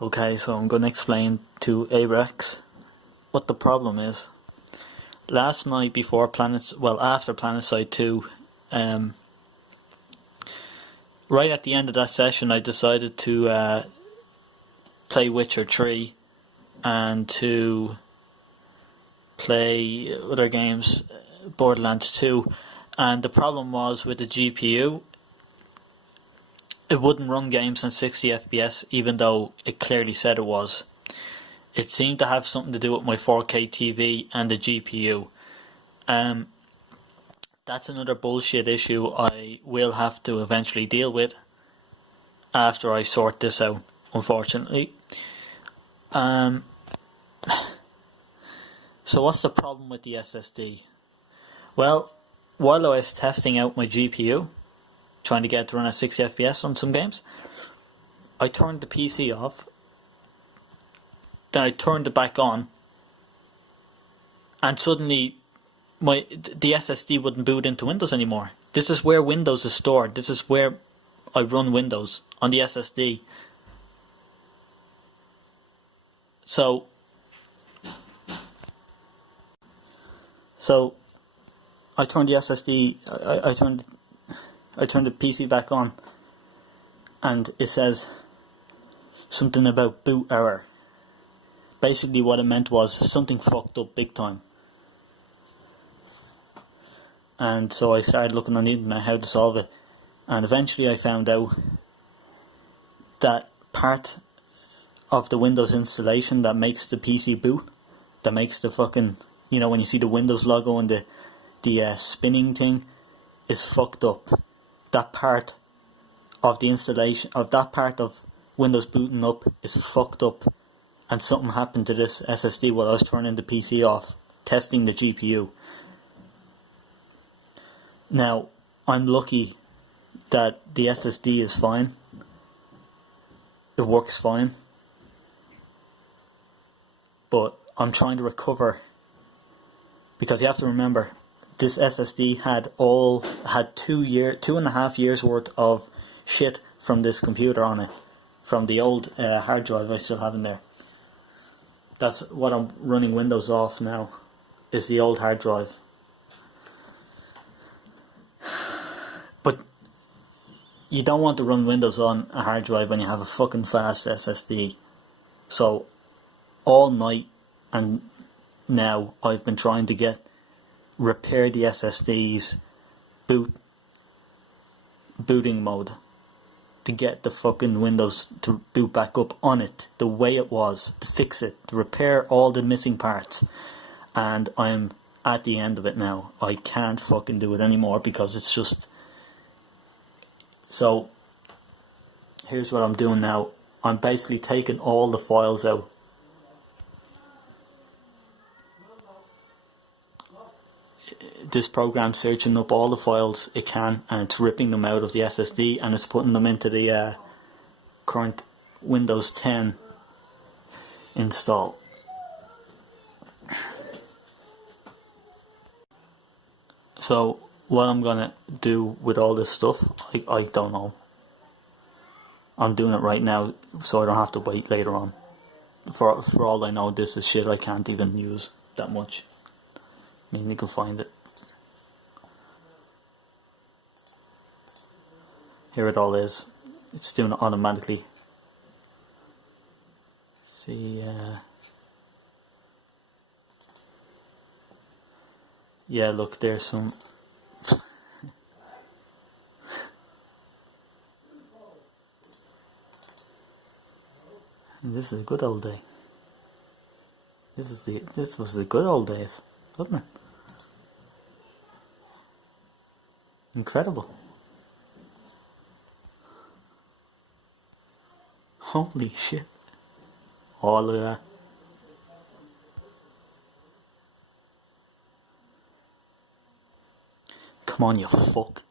Okay, so I'm going to explain to Abrex what the problem is. Last night after PlanetSide 2, right at the end of that session I decided to play Witcher 3 and to play other games, Borderlands 2, and the problem was with the GPU, it wouldn't run games on 60 FPS even though it clearly said it was. It seemed to have something to do with my 4K TV and the GPU. That's another bullshit issue I will have to eventually deal with after I sort this out, unfortunately. So what's the problem with the SSD? Well, while I was testing out my GPU, trying to get it to run at 60 FPS on some games, I turned the PC off, then I turned it back on, and suddenly the SSD wouldn't boot into Windows anymore. This is where Windows is stored. This is where I run Windows, on the SSD. So I turned the SSD, I turned the PC back on, and it says something about boot error. Basically what it meant was something fucked up big time. And so I started looking on the internet how to solve it, and eventually I found out that part of the Windows installation that makes the PC boot, that makes the fucking, you know, when you see the Windows logo and the spinning thing, is fucked up. That part of the installation, of that part of Windows booting up is fucked up, and something happened to this SSD while I was turning the PC off, testing the GPU. Now, I'm lucky that the SSD is fine. It works fine. But I'm trying to recover, because you have to remember, this SSD had 2.5 years worth of shit from this computer on it, from the old hard drive I still have in there. That's what I'm running Windows off now, is the old hard drive. But you don't want to run Windows on a hard drive when you have a fucking fast SSD. So all night and now I've been trying to repair the SSD's booting mode, to get the fucking Windows to boot back up on it the way it was, to fix it, to repair all the missing parts. And I'm at the end of it now. I can't fucking do it anymore because it's just... So here's what I'm doing now. I'm basically taking all the files out. This program's searching up all the files it can, and it's ripping them out of the SSD, and it's putting them into the current Windows 10 install. So what I'm gonna do with all this stuff, I don't know. I'm doing it right now so I don't have to wait later on. For all I know, this is shit I can't even use that much. I mean, you can find it. Here it all is. It's doing it automatically. See, yeah, look, there's some... This is a good old day. This was the good old days, wasn't it? Incredible. Holy shit. All of that. Come on, you fuck.